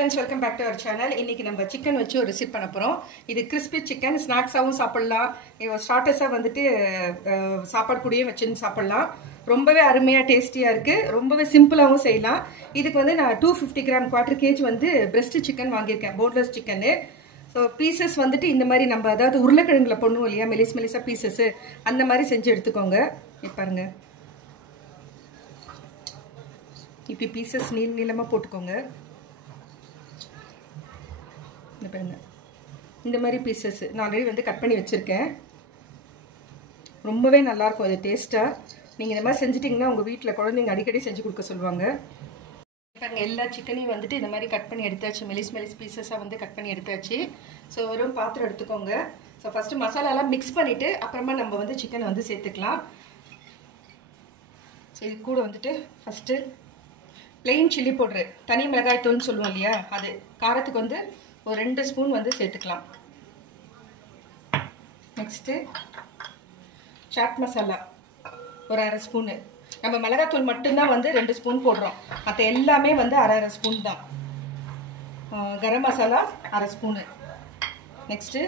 Friends, welcome back to our channel. இன்னைக்கு நம்ம chicken வச்சு ஒரு ரெசிபி பண்ணப் போறோம். இது crispy chicken ஸ்நாக்ஸாவும் சாப்பிடலாம். இது ஸ்டார்ட்டர்ஸா வந்துட்டு சாப்பாடு கூடயே வச்சு சாப்பிடலாம். ரொம்பவே அருமையா டேஸ்டியா இருக்கு. ரொம்பவே சிம்பிளாவும் செய்யலாம். இதுக்கு வந்து நான் 250 கிராம் 1/4 kg வந்து breast chicken வாங்கியிருக்கேன். boneless chicken. So pieces வந்துட்டு இந்த மாதிரி நம்ம அதாவது உருளைக்கிழங்குல பண்ணுவோம் இல்லையா மெலிசா பீசஸ் அந்த மாதிரி செஞ்சு எடுத்துக்கோங்க. இப்ப பாருங்க. இப்ப பீசஸ் நீளமா போட்டுக்கோங்க. இந்த மாதிரி பீசஸ் நான் ஆல்ரெடி வந்து கட் பண்ணி வச்சிருக்கேன். ரொம்பவே நல்லா இருக்கும் இது டேஸ்டா. நீங்க இந்த மாதிரி செஞ்சிட்டீங்கன்னா உங்க வீட்ல குழந்தைங்க அடிக்கடி செஞ்சு கொடுக்க சொல்வாங்க. பாருங்க எல்லா சிக்கனையும் வந்துட்டு இந்த மாதிரி கட் பண்ணி எடுத்தாச்சு. மெலிஸ் பீசஸா வந்து கட் பண்ணி எடுத்தாச்சு. சோ ஒரு பாத்திரம் எடுத்துக்கோங்க. சோ ஃபர்ஸ்ட் மசாலா எல்லாம் mix பண்ணிட்டு அப்புறமா நம்ம வந்து சிக்கனை வந்து சேர்த்துக்கலாம். சரி கூட வந்துட்டு ஃபர்ஸ்ட் plain chili powder தனி மிளகாய் தூள்னு சொல்லுவோம் இல்லையா அது காரத்துக்கு வந்து ஒரு 2 ஸ்பூன் வந்து சேர்த்துக்கலாம். நெக்ஸ்ட் சாட் மசாலா ஒரு 1/2 ஸ்பூன். நம்ம மிளகாய் தூள் மட்டும் தான் வந்து 2 ஸ்பூன் போடுறோம். மற்ற எல்லாமே வந்து 1/2 ஸ்பூன் தான். கரம் மசாலா 1/2 ஸ்பூன். நெக்ஸ்ட்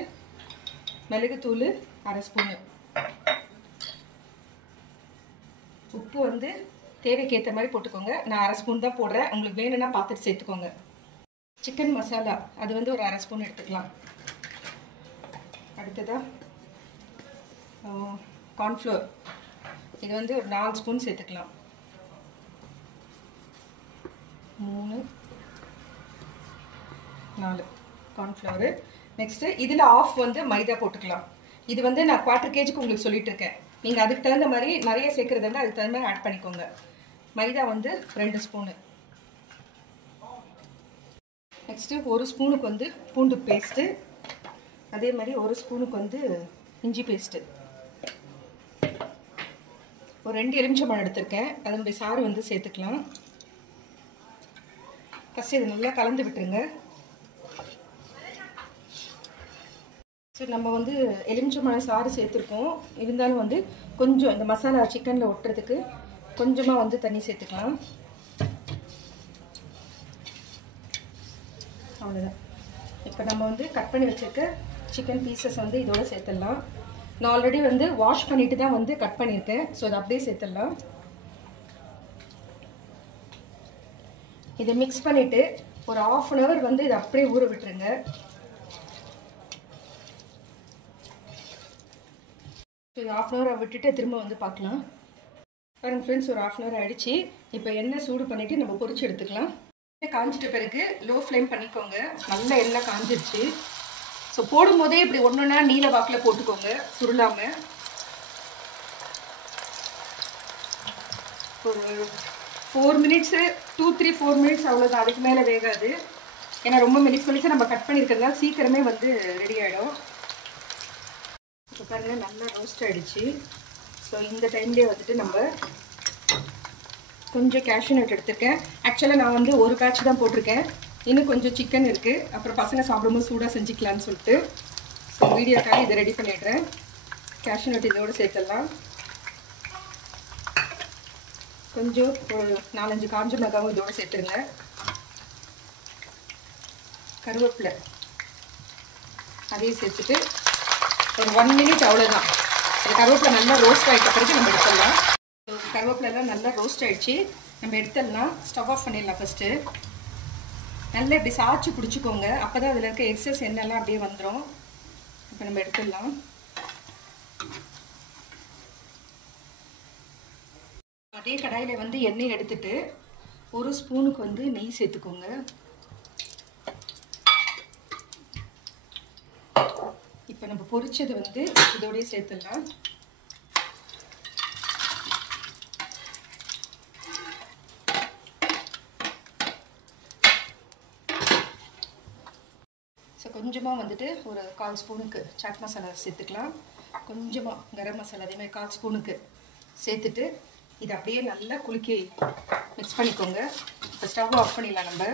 மிளகு தூள் 1/2 ஸ்பூன். உப்பு வந்து தேவைக்கு ஏற்ற மாதிரி போட்டுக்கோங்க. நான் 1/2 ஸ்பூன் தான் போடுறேன். உங்களுக்கு வேணும்னா பார்த்துட்டு சேர்த்துக்கோங்க. சிக்கன் மசாலா அது வந்து ஒரு 1/2 ஸ்பூன் எடுத்துக்கலாம். அடுத்ததா கார்ன்ஃப்ளோர் இது வந்து ஒரு 4 ஸ்பூன் சேர்த்துக்கலாம். 3 4 கார்ன்ஃப்ளவர். நெக்ஸ்ட் இதில் ஆஃப் வந்து மைதா போட்டுக்கலாம். இது வந்து நான் 1/4 kgக்கு உங்களுக்கு சொல்லிட்டு இருக்கேன். நீங்கள் அதுக்கு தகுந்த மாதிரி நிறைய சேர்க்குறது வந்து அதுக்கு தகுந்த மாதிரி ஆட் பண்ணிக்கோங்க. மைதா வந்து 2 ஸ்பூனு. நெக்ஸ்ட்டு 1 ஸ்பூனுக்கு வந்து பூண்டு பேஸ்ட்டு, அதே மாதிரி 1 ஸ்பூனுக்கு வந்து இஞ்சி பேஸ்ட்டு, ஒரு 2 எலுமிச்சம்பழம் எடுத்திருக்கேன். அதனுடைய சாறு வந்து சேர்த்துக்கலாம். ஃபஸ்ட்டு இது நல்லா கலந்து விட்டுருங்க. சரி நம்ம வந்து எலுமிச்சம்பழம் சாறு சேர்த்துருக்கோம். இருந்தாலும் வந்து கொஞ்சம் இந்த மசாலா சிக்கனில் ஒட்டுறதுக்கு கொஞ்சமாக வந்து தண்ணி சேர்த்துக்கலாம். அவ்வளோதான். இப்போ நம்ம வந்து கட் பண்ணி வச்சுருக்க சிக்கன் பீசஸ் வந்து இதோட சேர்த்துடலாம். நான் ஆல்ரெடி வந்து வாஷ் பண்ணிட்டு தான் வந்து கட் பண்ணியிருக்கேன். ஸோ அதை அப்படியே சேர்த்துடலாம். இதை மிக்ஸ் பண்ணிவிட்டு ஒரு 1/2 hour வந்து இதை அப்படியே ஊற விட்டுருங்க. ஸோ 1/2 hour விட்டுட்டு திரும்ப வந்து பார்க்கலாம். பாருங்க ஃப்ரெண்ட்ஸ், ஒரு 1/2 hour ஆகிடுச்சு. இப்போ எண்ணெய் சூடு பண்ணிவிட்டு நம்ம பொரிச்சு எடுத்துக்கலாம். காஞ்சிட்ட பிறகு லோ ஃப்ளேம் பண்ணிக்கோங்க. நல்ல எண்ணெய் காஞ்சிருச்சு. ஸோ போடும்போதே இப்படி ஒன்றுனா நீல வாக்கில் போட்டுக்கோங்க, சுருளாமல். ஒரு 4 minutes 2-3-4 minutes அவ்வளோதான். அதுக்கு மேலே வேகாது. ஏன்னா ரொம்ப மெலிசாக நம்ம கட் பண்ணியிருக்கிறதுனால சீக்கிரமே வந்து ரெடி ஆகிடும். இப்போ பாருங்கள் நல்லா ரோஸ்ட் ஆகிடுச்சு. ஸோ இந்த டைம்லேயே வந்துட்டு நம்ம கொஞ்சம் கேஷ்யூ நட் எடுத்துருக்கேன். ஆக்சுவலாக நான் வந்து ஒரு பேட்ச் தான் போட்டிருக்கேன். இன்னும் கொஞ்சம் சிக்கன் இருக்குது. அப்புறம் பசங்க சாப்பிடும்போது சூடாக செஞ்சுக்கலான்னு சொல்லிட்டு ஸோ வீடியோக்காக இதை ரெடி பண்ணிடுறேன். கேஷ்யூ நட் இதோடு சேர்த்துடலாம். கொஞ்சம் ஒரு 4-5 காஞ்ச மிளகாவும் இதோடு சேர்த்துருங்க. கருவேப்பிலை அதையும் சேர்த்துட்டு ஒரு 1 minute அவ்வளோதான். இந்த கருவேப்பிலை நல்லா ரோஸ்ட் ஆகிட்ட பிறகு நம்ம எடுத்துடலாம். கருவேப்பிலாம் நல்லா ரோஸ்ட் ஆகிடுச்சு. நம்ம எடுத்துடலாம். ஸ்டவ் ஆஃப் பண்ணிடலாம். ஃபஸ்ட்டு நல்லா இப்படி சாய்ச்சி பிடிச்சிக்கோங்க. அப்போ தான் அதில் இருக்க எக்ஸஸ் எண்ணெய்லாம் அப்படியே வந்துடும். இப்போ நம்ம எடுத்துடலாம். அதே கடாயில் வந்து எண்ணெய் எடுத்துட்டு 1 ஸ்பூனுக்கு வந்து நெய் சேர்த்துக்கோங்க. இப்போ நம்ம பொரிச்சது வந்து இதோடய சேர்த்துடலாம். ஸோ கொஞ்சமாக வந்துட்டு ஒரு 1/4 ஸ்பூனுக்கு சாட் மசாலா சேர்த்துக்கலாம். கொஞ்சமாக கரம் மசாலா அதேமாதிரி 1/4 ஸ்பூனுக்கு சேர்த்துட்டு இதை அப்படியே நல்லா குலுக்கி மிக்ஸ் பண்ணிக்கோங்க. இப்போ ஸ்டவ் ஆஃப் பண்ணிடலாம் நம்ம.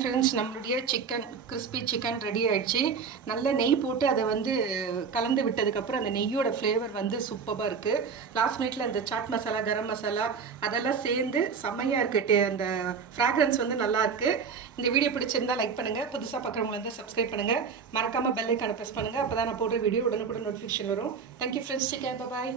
ஃப்ரெண்ட்ஸ், நம்மளுடைய சிக்கன் கிறிஸ்பி சிக்கன் ரெடி ஆயிடுச்சு. நல்ல நெய் போட்டு அதை வந்து கலந்து விட்டதுக்கப்புறம் அந்த நெய்யோட ஃப்ளேவர் வந்து சூப்பராக இருக்குது. லாஸ்ட் மினிட்ல அந்த சாட் மசாலா, கரம் மசாலா அதெல்லாம் சேர்ந்து செம்மையாக இருக்குது. அந்த ஃப்ராக்ரன்ஸ் வந்து நல்லா இருக்குது. இந்த வீடியோ பிடிச்சிருந்தா லைக் பண்ணுங்கள். புதுசாக பார்க்குறவங்க வந்து சப்ஸ்கிரைப் பண்ணுங்கள். மறக்காமல் பெல் ஐக்கானை ப்ரெஸ் பண்ணுங்கள். அப்போ தான் நான் போடுற வீடியோ உடனுக்குடன் நோட்டிஃபிகேஷன் வரும். Thank you friends. Take care. பாய்.